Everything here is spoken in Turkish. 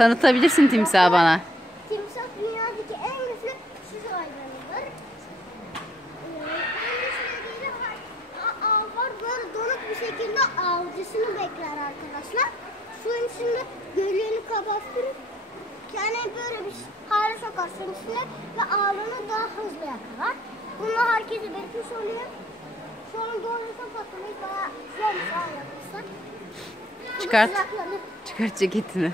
Tanıtabilirsin timsahı bana. Timsah dünyadaki en güçlü süs hayvanıdır. Endişeleriyle var böyle donuk bir şekilde avcısını bekler arkadaşlar. Suyun içinde göllerini kapattırıp kendini böyle bir hale sokar suyun içine ve ağlarını daha hızlı yakalar. Bununla herkese belirtmiş oluyor. Sonra doğru kapatmayı bayağı güzel bir şey yapmışlar. Çıkart ceketini.